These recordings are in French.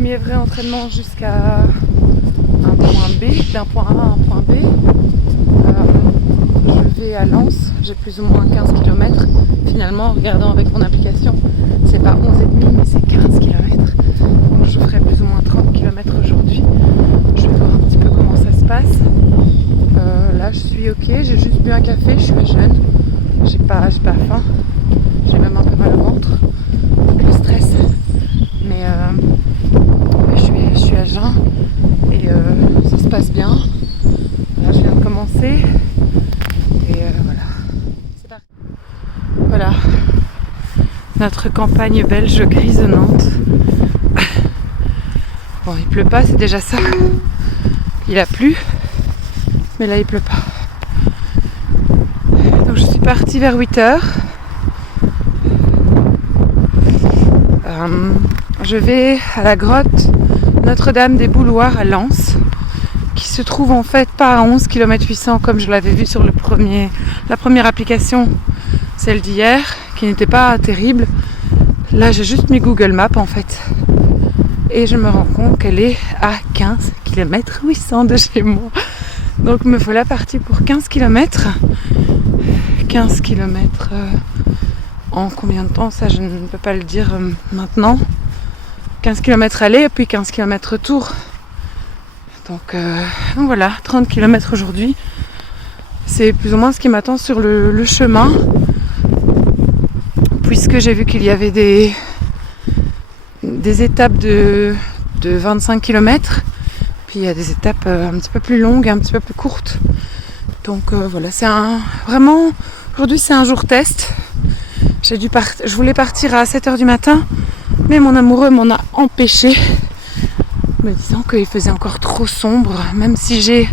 premier vrai entraînement jusqu'à un point B, d'un point A à un point B. Je vais à Lens, j'ai plus ou moins 15 km. Finalement, en regardant avec mon application, c'est pas 11,5 mais c'est 15 km. Donc je ferai plus ou moins 30 km aujourd'hui. Je vais voir un petit peu comment ça se passe. Là je suis ok, j'ai juste bu un café, je suis à jeûne. J'ai pas faim. J'ai même un peu mal au ventre. Le stress. Mais je suis à jeun et ça se passe bien. Là je viens de commencer. Et voilà. C'est parti. Voilà. Notre campagne belge grisonnante. Bon, il pleut pas, c'est déjà ça. Il a plu, mais là il pleut pas. Donc je suis partie vers 8h. Je vais à la grotte Notre-Dame des Bouloirs à Lens, qui se trouve en fait pas à 11 km 800 comme je l'avais vu sur la première application, celle d'hier, qui n'était pas terrible. Là j'ai juste mis Google Maps en fait. Et je me rends compte qu'elle est à 15 km 800 de chez moi. Donc me voilà partie pour 15 km. 15 km en combien de temps, ça je ne peux pas le dire maintenant. 15 km aller et puis 15 km retour. Donc voilà, 30 km aujourd'hui. C'est plus ou moins ce qui m'attend sur le chemin. Puisque j'ai vu qu'il y avait des étapes de 25 km. Puis il y a des étapes un petit peu plus longues, un petit peu plus courtes. Donc voilà, vraiment, aujourd'hui c'est un jour test. Je voulais partir à 7h du matin, mais mon amoureux m'en a empêché, me disant qu'il faisait encore trop sombre, même si j'ai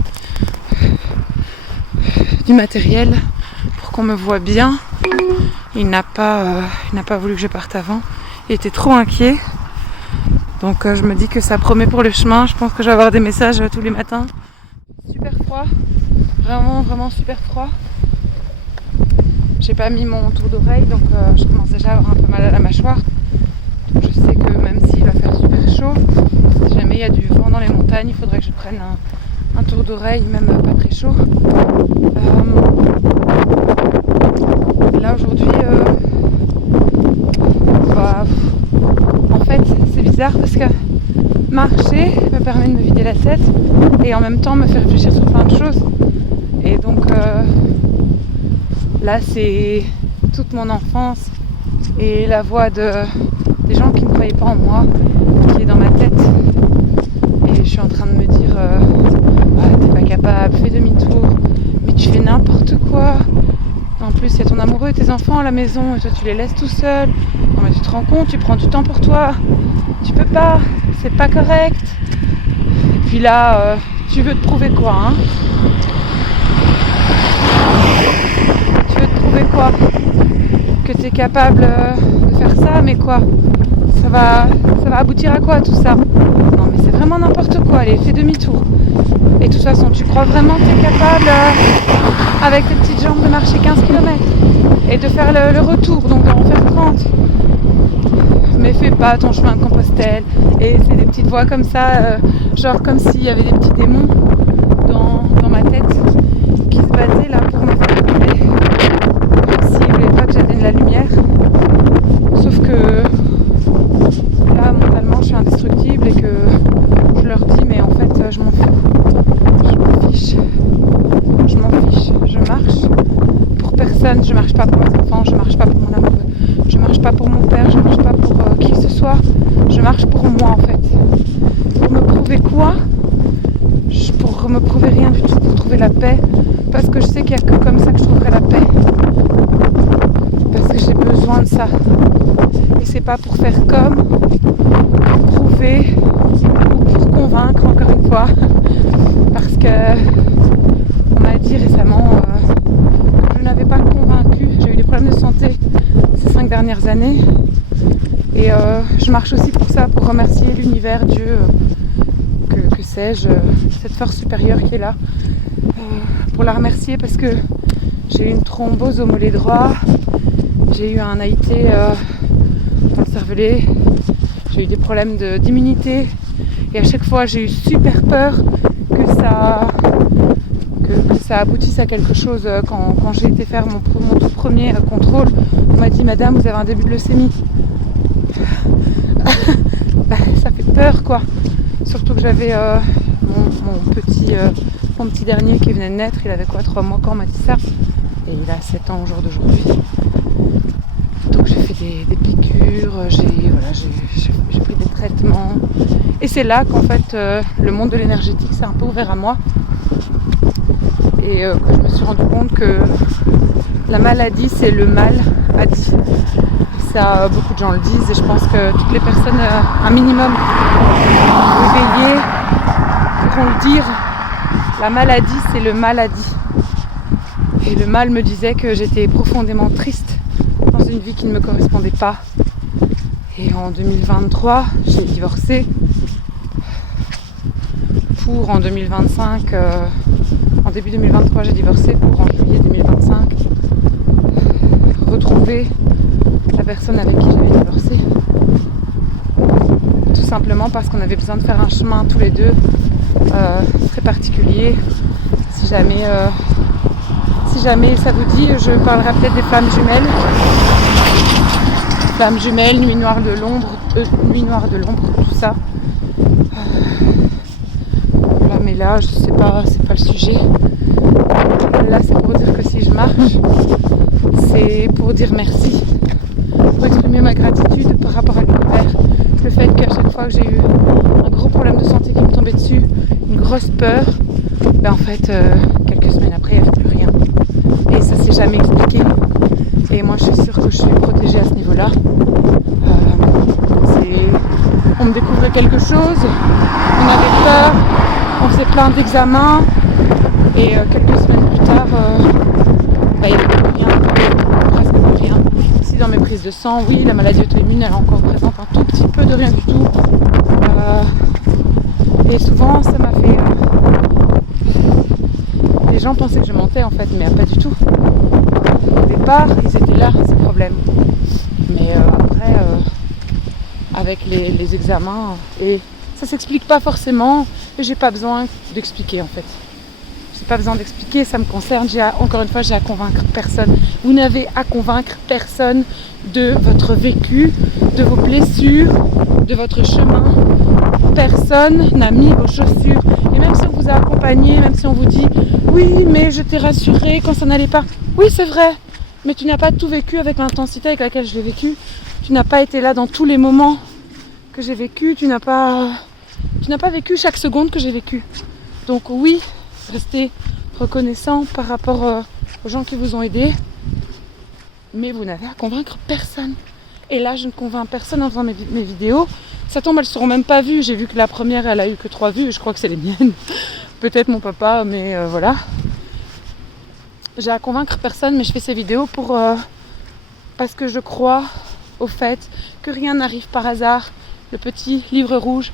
du matériel pour qu'on me voit bien. Il n'a pas voulu que je parte avant. Il était trop inquiet. Donc je me dis que ça promet pour le chemin. Je pense que je vais avoir des messages tous les matins. Super froid. Vraiment, vraiment super froid. J'ai pas mis mon tour d'oreille, donc je commence déjà à avoir un peu mal à la mâchoire. Donc je sais que même s'il va faire super chaud, si jamais il y a du vent dans les montagnes, il faudrait que je prenne un tour d'oreille, même pas très chaud. Là aujourd'hui, en fait c'est bizarre parce que marcher me permet de me vider la tête et en même temps me fait réfléchir sur plein de choses. Et donc là c'est toute mon enfance et la voix des gens qui ne croyaient pas en moi qui est dans ma tête. Et je suis en train de me dire t'es pas capable, fais demi-tour, mais tu fais n'importe quoi. En plus il y a ton amoureux et tes enfants à la maison et toi tu les laisses tout seul. Non mais tu te rends compte, tu prends du temps pour toi, tu peux pas, c'est pas correct. Et puis là tu veux te prouver quoi hein? Tu veux te prouver quoi? Que tu es capable de faire ça, mais quoi? Ça va aboutir à quoi tout ça? Non mais c'est vraiment n'importe quoi, allez, fais demi-tour. Et de toute façon, tu crois vraiment que tu es capable avec tes petites jambes de marcher 15 km et de faire le retour, donc d'en faire 30. Mais fais pas ton chemin de Compostelle. Et c'est des petites voix comme ça, genre comme s'il y avait des petits démons dans ma tête qui se battaient là pour me faire tomber. Comme s'ils voulaient pas que j'atteigne la lumière. Sauf que là, mentalement, je suis indestructible et que je leur dis, mais en fait, je m'en fous. Je m'en fiche. Je m'en fiche. Je marche pour personne. Je marche pas pour mes enfants. Je marche pas pour mon amoureux. Je marche pas pour mon père. Je marche pas pour qui que ce soit. Je marche pour moi, en fait. Pour me prouver quoi? Pour me prouver rien du tout. Pour trouver la paix. Parce que je sais qu'il n'y a que comme ça que je trouverai la paix. Parce que j'ai besoin de ça. Et c'est pas pour faire comme, pour prouver ou pour convaincre encore une fois. Parce que on m'a dit récemment que je n'avais pas convaincu. J'ai eu des problèmes de santé ces 5 dernières années. Et je marche aussi pour ça, pour remercier l'univers, Dieu, que sais-je, cette force supérieure qui est là. Pour la remercier parce que j'ai eu une thrombose au mollet droit. J'ai eu un AIT dans le cervelet, j'ai eu des problèmes d'immunité et à chaque fois j'ai eu super peur que ça aboutisse à quelque chose. Quand j'ai été faire mon tout premier contrôle, on m'a dit madame vous avez un début de leucémie. Ça fait peur quoi, surtout que j'avais mon petit dernier qui venait de naître, il avait 3 mois quand on m'a dit ça et il a 7 ans au jour d'aujourd'hui. Donc j'ai fait des piqûres, j'ai pris des traitements et c'est là qu'en fait le monde de l'énergétique s'est un peu ouvert à moi et que je me suis rendu compte que la maladie c'est le mal à dit. Ça, beaucoup de gens le disent et je pense que toutes les personnes un minimum éveillées pourront le dire. La maladie c'est le mal à dit. Et le mal me disait que j'étais profondément triste dans une vie qui ne me correspondait pas. Et en 2023, j'ai divorcé pour en 2025, en début 2023 j'ai divorcé pour en juillet 2025 retrouver la personne avec qui j'avais divorcé. Tout simplement parce qu'on avait besoin de faire un chemin tous les deux très particulier. Si jamais ça vous dit, je parlerai peut-être des flammes jumelles. Flammes jumelles, nuit noire de l'ombre, tout ça. Voilà, mais là, je sais pas, c'est pas le sujet. Là, c'est pour dire que si je marche, c'est pour dire merci, pour exprimer ma gratitude par rapport à l'univers. Le fait qu'à chaque fois que j'ai eu un gros problème de santé qui me tombait dessus, une grosse peur, en fait, quelques semaines après, il n'y avait plus rien. Et ça s'est jamais expliqué. Et moi, je suis sûre que je suis protégée à ce niveau-là. On me découvrait quelque chose, on avait peur, on faisait plein d'examens. Et quelques semaines plus tard, il n'y avait plus rien, presque plus rien. Ici, dans mes prises de sang, oui, la maladie auto-immune, elle est encore présente un tout petit peu de rien du tout. Et souvent, ça m'a fait... Les gens pensaient que je mentais en fait, mais pas du tout. Au départ, ils étaient là, ces problèmes. Mais après, avec les examens, et ça s'explique pas forcément, et j'ai pas besoin d'expliquer en fait. J'ai pas besoin d'expliquer, ça me concerne. Encore une fois, j'ai à convaincre personne. Vous n'avez à convaincre personne de votre vécu, de vos blessures, de votre chemin. Personne n'a mis vos chaussures. Et même si on vous a accompagné, même si on vous dit oui, mais je t'ai rassuré quand ça n'allait pas. Oui, c'est vrai, mais tu n'as pas tout vécu avec l'intensité avec laquelle je l'ai vécu. Tu n'as pas été là dans tous les moments que j'ai vécu. Tu n'as pas vécu chaque seconde que j'ai vécu. Donc oui, restez reconnaissant par rapport aux gens qui vous ont aidé. Mais vous n'avez à convaincre personne. Et là, je ne convainc personne en faisant mes vidéos. Ça tombe, elles ne seront même pas vues. J'ai vu que la première, elle a eu que 3 vues. Je crois que c'est les miennes. Peut-être mon papa, mais voilà. J'ai à convaincre personne, mais je fais ces vidéos parce que je crois au fait que rien n'arrive par hasard. Le petit livre rouge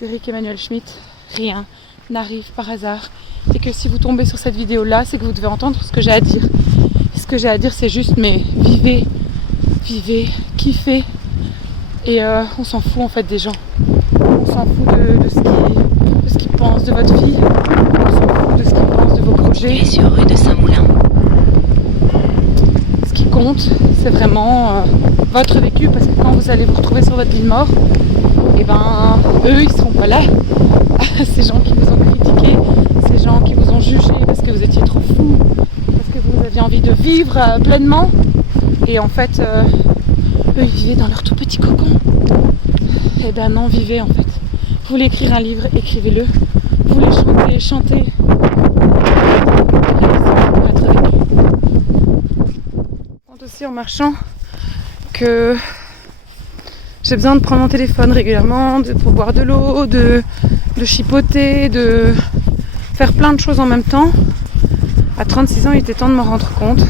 d'Eric Emmanuel Schmitt, rien n'arrive par hasard. Et que si vous tombez sur cette vidéo-là, c'est que vous devez entendre ce que j'ai à dire. Et ce que j'ai à dire, c'est juste, mais vivez, kiffez. Et on s'en fout en fait des gens. On s'en fout de ce qu'ils pensent de votre vie. On s'en fout de ce qu'ils pensent de vos projets. Continuez sur rue de Saint-Moulin. Ce qui compte, c'est vraiment votre vécu, parce que quand vous allez vous retrouver sur votre lit de mort, et eux ils seront pas là. Ces gens qui vous ont critiqué, ces gens qui vous ont jugé parce que vous étiez trop fou, parce que vous aviez envie de vivre pleinement. Et en fait, eux ils vivaient dans leur tout petit cocon. Et non, vivez en fait. Vous voulez écrire un livre, écrivez-le. Vous voulez chanter, chantez. Je compte aussi en marchant que j'ai besoin de prendre mon téléphone régulièrement, pour boire de l'eau, de chipoter, de faire plein de choses en même temps. À 36 ans, il était temps de m'en rendre compte.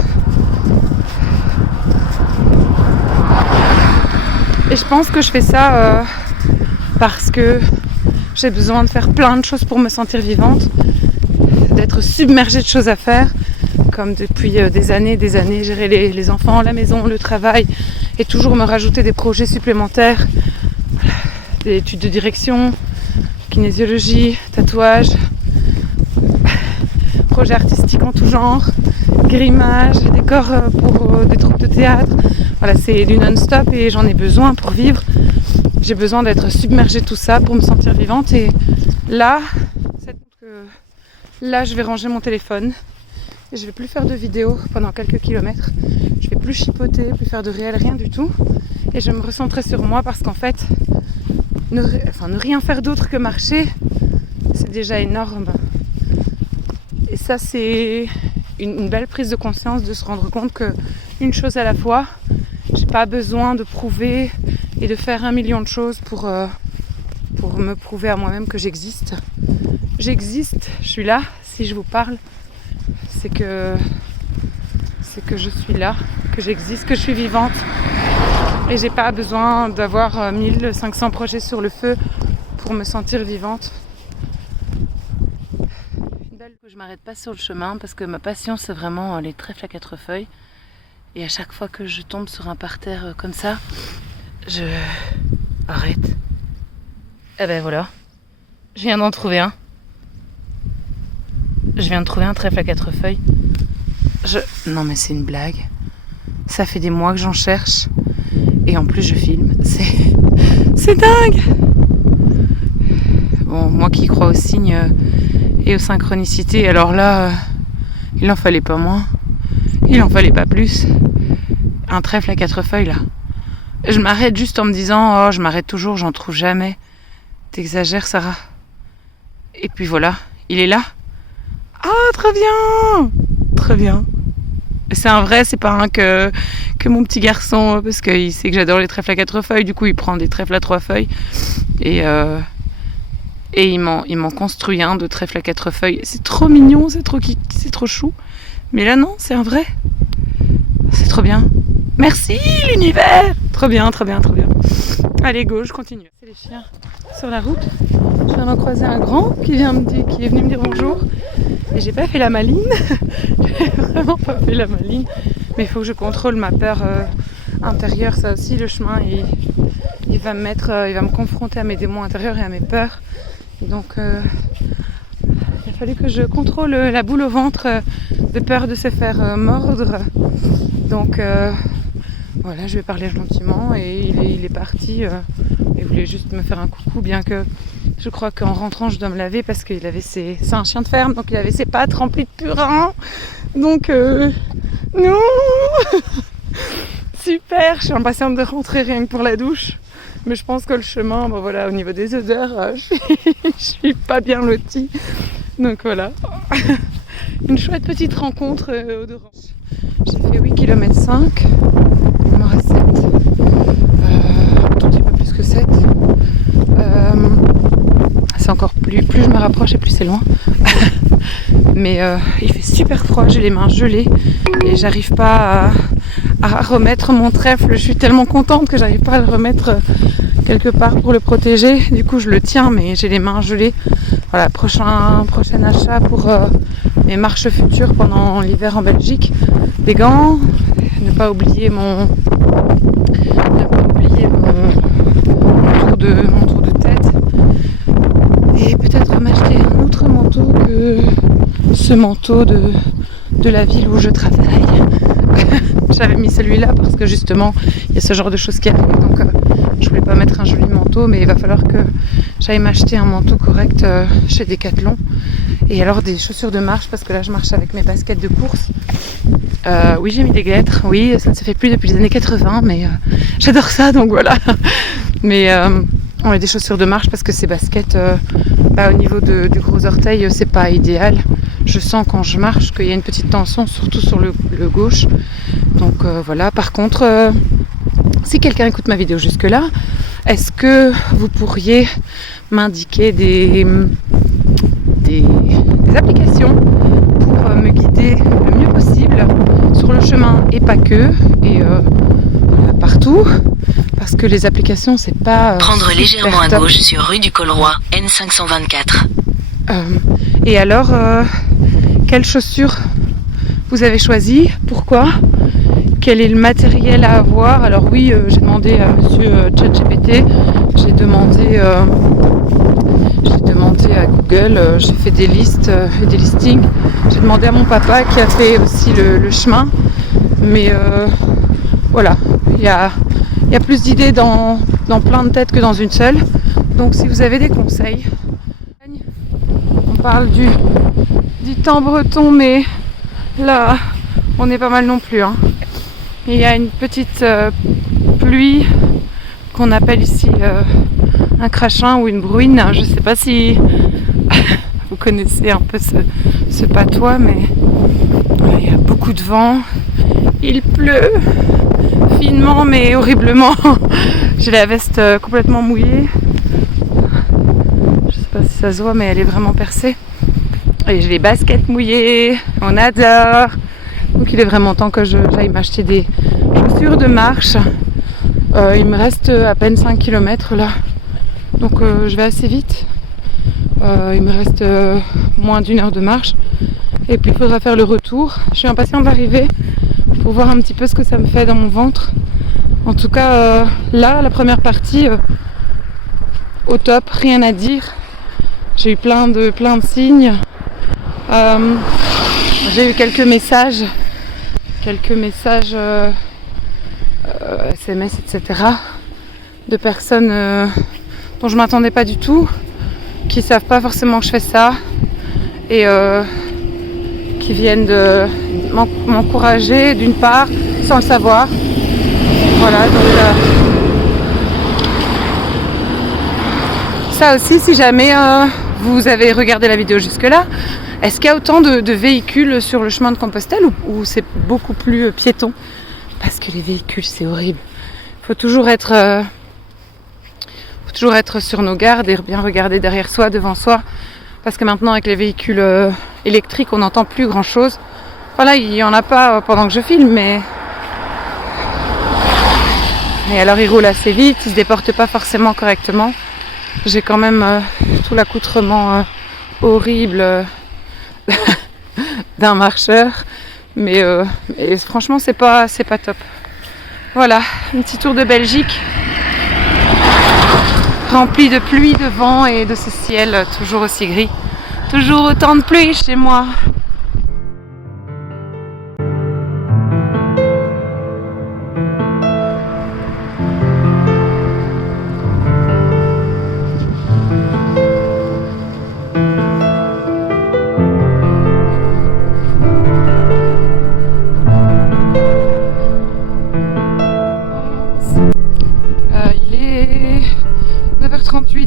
Et je pense que je fais ça parce que j'ai besoin de faire plein de choses pour me sentir vivante, d'être submergée de choses à faire, comme depuis des années, gérer les enfants, la maison, le travail, et toujours me rajouter des projets supplémentaires. Voilà. des études de direction, kinésiologie, tatouage, projets artistiques en tout genre, grimage, décors pour des troupes de théâtre. Voilà, c'est du non-stop et j'en ai besoin pour vivre. J'ai besoin d'être submergée de tout ça pour me sentir vivante. Et là, je vais ranger mon téléphone et je vais plus faire de vidéos pendant quelques kilomètres. Je vais plus chipoter, plus faire de réel, rien du tout. Et je vais me recentrer sur moi parce qu'en fait, ne rien faire d'autre que marcher, c'est déjà énorme. Et ça, c'est une belle prise de conscience de se rendre compte qu'une chose à la fois, j'ai pas besoin de prouver et de faire 1 million de choses pour me prouver à moi-même que j'existe. J'existe, je suis là. Si je vous parle, c'est que je suis là, que j'existe, que je suis vivante. Et j'ai pas besoin d'avoir 1500 projets sur le feu pour me sentir vivante. Je m'arrête pas sur le chemin parce que ma passion c'est vraiment les trèfles à 4 feuilles. Et à chaque fois que je tombe sur un parterre comme ça, je arrête. Et ben voilà, je viens d'en trouver un. Je viens de trouver un trèfle à 4 feuilles. Non mais c'est une blague. Ça fait des mois que j'en cherche. Et en plus je filme. C'est dingue. Bon, moi qui crois aux signes et aux synchronicités, alors là, il en fallait pas moins. Il en fallait pas plus. Un trèfle à 4 feuilles là. Je m'arrête juste en me disant, oh je m'arrête toujours, j'en trouve jamais. T'exagères Sarah. Et puis voilà, il est là. Ah très bien. Très bien. C'est un vrai, c'est pas un que mon petit garçon, parce qu'il sait que j'adore les trèfles à 4 feuilles, du coup il prend des trèfles à 3 feuilles. Et il m'en construit un de trèfle à 4 feuilles. C'est trop mignon, c'est trop chou. Mais là non, c'est un vrai. C'est trop bien. Merci l'univers. Trop bien, trop bien, trop bien. Allez go, je continue. C'est les chiens sur la route. Je viens d'en croiser un grand qui est venu me dire bonjour. Et j'ai pas fait la maline. J'ai vraiment pas fait la maline. Mais il faut que je contrôle ma peur intérieure. Ça aussi, le chemin, il va me confronter à mes démons intérieurs et à mes peurs. Et donc, il a fallu que je contrôle la boule au ventre de peur de se faire mordre. Donc, voilà, je vais parler gentiment et il est parti. Il voulait juste me faire un coucou, bien que je crois qu'en rentrant, je dois me laver parce qu'il avait c'est un chien de ferme, donc il avait ses pattes remplies de purin. Donc, non. Super, je suis impatiente de rentrer rien que pour la douche. Mais je pense que le chemin, bon voilà, au niveau des odeurs, je suis pas bien lotie. Donc voilà, une chouette petite rencontre odorante. J'ai fait 8 km 5, il m'en reste 7. Un tout petit peu plus que 7. C'est encore plus je me rapproche et plus c'est loin. Mais il fait super froid, j'ai les mains gelées et j'arrive pas à remettre mon trèfle. Je suis tellement contente que j'arrive pas à le remettre quelque part pour le protéger. Du coup je le tiens mais j'ai les mains gelées. Voilà, prochain achat pour mes marches futures pendant l'hiver en Belgique. Des gants, ne pas oublier mon tour de tête. Et peut-être m'acheter un autre manteau que ce manteau de la ville où je travaille. J'avais mis celui-là parce que justement il y a ce genre de choses qui arrivent, donc je voulais pas mettre un joli manteau, mais il va falloir que j'aille m'acheter un manteau correct chez Decathlon, et alors des chaussures de marche parce que là je marche avec mes baskets de course. Oui, j'ai mis des guêtres, oui, ça ne se fait plus depuis les années 80, mais j'adore ça, donc voilà. Mais on a des chaussures de marche parce que ces baskets, au niveau du gros orteil, c'est pas idéal. Je sens quand je marche qu'il y a une petite tension, surtout sur le gauche. Donc voilà, par contre, si quelqu'un écoute ma vidéo jusque-là, est-ce que vous pourriez m'indiquer des applications pour me guider le mieux possible sur le chemin et pas que, et partout, parce que les applications c'est pas prendre légèrement à gauche sur rue du Colroy, N524. Et alors, quelles chaussures vous avez choisies? Pourquoi? quel est le matériel à avoir. Alors oui, j'ai demandé à monsieur ChatGPT, j'ai demandé à Google, j'ai fait des listes et des listings. J'ai demandé à mon papa qui a fait aussi le chemin. Mais voilà, il y a plus d'idées dans plein de têtes que dans une seule. Donc si vous avez des conseils, on parle du temps breton, mais là on est pas mal non plus. Hein. Il y a une petite pluie qu'on appelle ici un crachin ou une bruine. Je sais pas si vous connaissez un peu ce patois, mais il y a beaucoup de vent. Il pleut finement mais horriblement. J'ai la veste complètement mouillée. Je sais pas si ça se voit, mais elle est vraiment percée. Et j'ai les baskets mouillées. On adore. Donc il est vraiment temps que j'aille m'acheter des chaussures de marche. Il me reste à peine 5 km là. Donc je vais assez vite. Il me reste moins d'1 heure de marche. Et puis il faudra faire le retour. Je suis impatiente d'arriver pour voir un petit peu ce que ça me fait dans mon ventre. En tout cas, là, la première partie, au top, rien à dire. J'ai eu plein de signes. J'ai eu quelques messages SMS, etc. de personnes dont je m'attendais pas du tout, qui savent pas forcément que je fais ça et qui viennent de m'encourager d'une part sans le savoir. Voilà, donc ça aussi, si jamais vous avez regardé la vidéo jusque là, est-ce qu'il y a autant de véhicules sur le chemin de Compostelle ou c'est beaucoup plus piéton? Parce que les véhicules, c'est horrible. Il faut toujours être sur nos gardes et bien regarder derrière soi, devant soi. Parce que maintenant, avec les véhicules électriques, on n'entend plus grand-chose. Voilà, il n'y en a pas pendant que je filme, mais alors ils roulent assez vite, ils ne se déportent pas forcément correctement. J'ai quand même tout l'accoutrement horrible d'un marcheur, mais franchement c'est pas top. Voilà, un petit tour de Belgique rempli de pluie, de vent et de ce ciel toujours aussi gris. Toujours autant de pluie chez moi.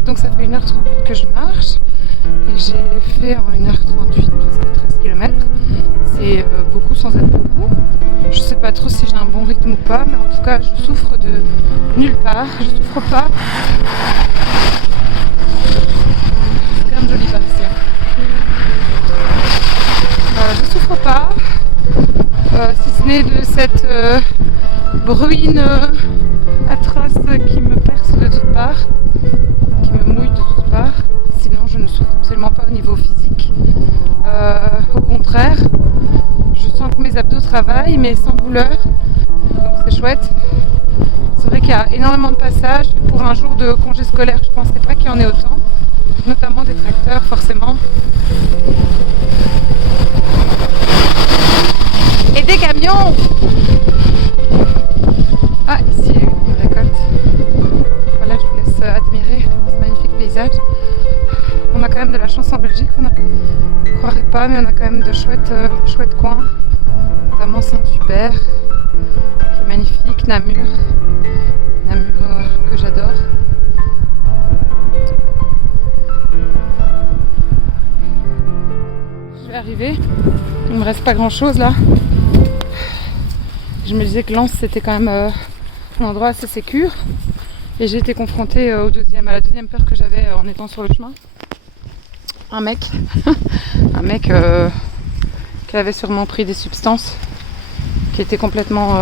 Donc ça fait 1h38 que je marche et j'ai fait en 1h38 presque 13 km. C'est beaucoup sans être beaucoup. Je sais pas trop si j'ai un bon rythme ou pas, mais en tout cas je souffre de nulle part. Je souffre pas. C'est quand même joli par ici. Je souffre pas, si ce n'est de cette bruine atroce qui me perce de toutes parts. Me mouille de toutes parts, sinon je ne souffre absolument pas au niveau physique. Au contraire, je sens que mes abdos travaillent mais sans douleur, donc c'est chouette. C'est vrai qu'il y a énormément de passages. Pour un jour de congé scolaire, je ne pensais pas qu'il y en ait autant, notamment des tracteurs forcément. Et des camions. Ah, ici il y a une récolte. Voilà, je vous laisse admirer ce magnifique paysage. On a quand même de la chance en Belgique, on ne croirait pas, mais on a quand même de chouettes coins, notamment Saint-Hubert, qui est magnifique, Namur que j'adore. Je vais arriver, il ne me reste pas grand chose là. Je me disais que Lens c'était quand même un endroit assez sécure. Et j'ai été confrontée à la deuxième peur que j'avais en étant sur le chemin. Un mec qui avait sûrement pris des substances, qui était complètement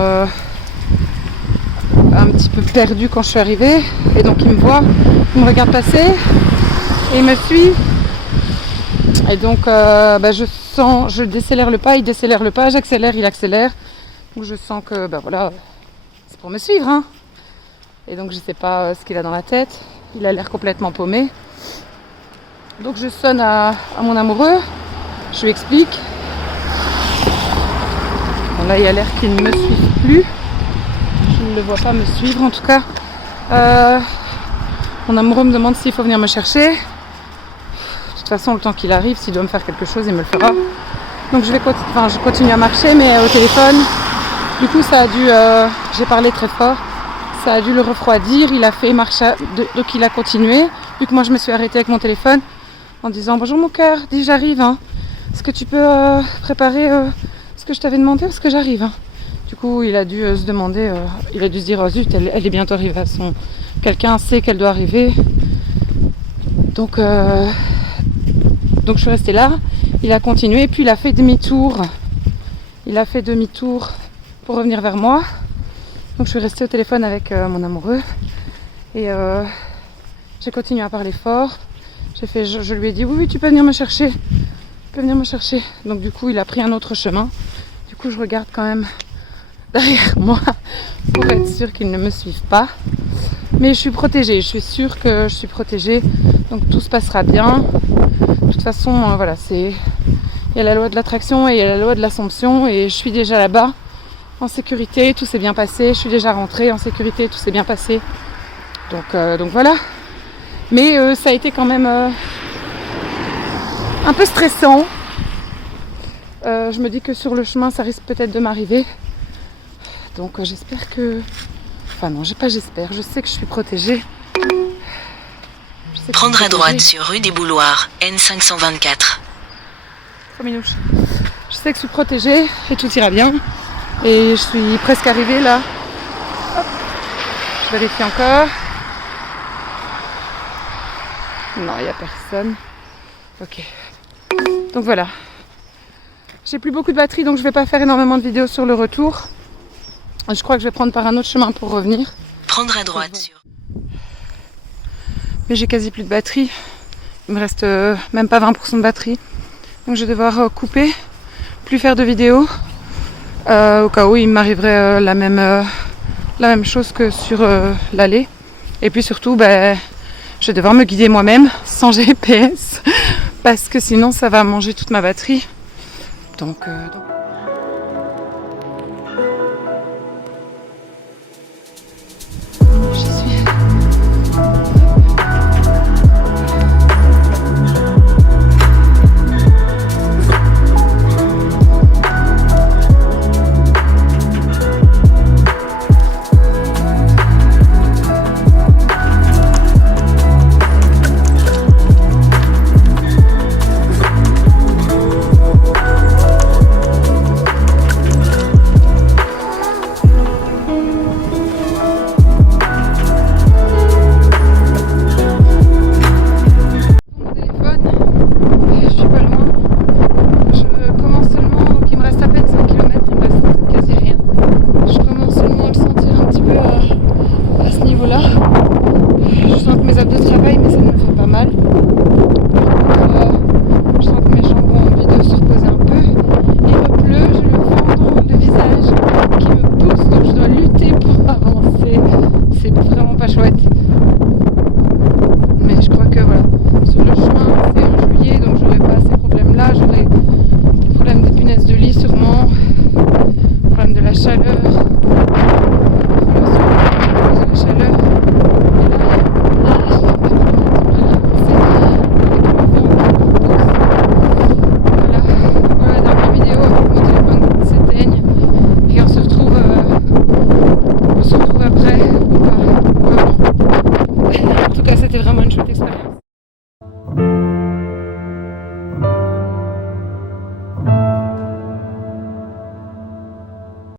un petit peu perdu quand je suis arrivée. Et donc il me voit, il me regarde passer et il me suit. Et donc je décélère le pas, il décélère le pas, j'accélère, il accélère. Donc je sens que bah voilà, c'est pour me suivre, hein. Et donc je sais pas ce qu'il a dans la tête. Il a l'air complètement paumé. Donc je sonne à mon amoureux. Je lui explique. Bon, là il a l'air qu'il ne me suive plus. Je ne le vois pas me suivre en tout cas. Mon amoureux me demande s'il faut venir me chercher. De toute façon, le temps qu'il arrive, s'il doit me faire quelque chose, il me le fera. Donc je continue à marcher, mais au téléphone. Du coup, ça a dû... j'ai parlé très fort. Ça a dû le refroidir. Il a fait marche, donc il a continué. Vu que moi, je me suis arrêtée avec mon téléphone en disant « Bonjour mon cœur, dis j'arrive. Hein. Est-ce que tu peux préparer ce que je t'avais demandé parce que j'arrive hein. ?» Du coup, il a dû se demander... il a dû se dire « Oh zut, elle est bientôt arrivée à son... » Quelqu'un sait qu'elle doit arriver. Donc je suis restée là. Il a continué, puis il a fait demi-tour. Il a fait demi-tour pour revenir vers moi. Donc je suis restée au téléphone avec mon amoureux. Et j'ai continué à parler fort. Je lui ai dit oui, tu peux venir me chercher. Tu peux venir me chercher. Donc du coup, il a pris un autre chemin. Du coup, je regarde quand même derrière moi pour être sûre qu'il ne me suive pas. Mais je suis protégée, je suis sûre que je suis protégée, donc tout se passera bien. De toute façon, voilà, il y a la loi de l'attraction et il y a la loi de l'assomption et je suis déjà là-bas, en sécurité, tout s'est bien passé. Je suis déjà rentrée en sécurité, tout s'est bien passé. Donc voilà. Mais ça a été quand même un peu stressant. Je me dis que sur le chemin, ça risque peut-être de m'arriver. Donc j'espère que... Enfin non, j'espère, je sais que je suis protégée. Prendre à droite sur rue des Bouloirs, N524. Trop minouche. Je sais que je suis protégée et tout ira bien. Et je suis presque arrivée là. Hop. Je vérifie encore. Non, il n'y a personne. Ok. Donc voilà. J'ai plus beaucoup de batterie donc je ne vais pas faire énormément de vidéos sur le retour. Je crois que je vais prendre par un autre chemin pour revenir. Prendre à droite sur... Mais j'ai quasi plus de batterie. Il me reste même pas 20% de batterie. Donc je vais devoir couper, plus faire de vidéos. Au cas où il m'arriverait la même chose que sur l'aller. Et puis surtout, je vais devoir me guider moi-même sans GPS. Parce que sinon ça va manger toute ma batterie. Donc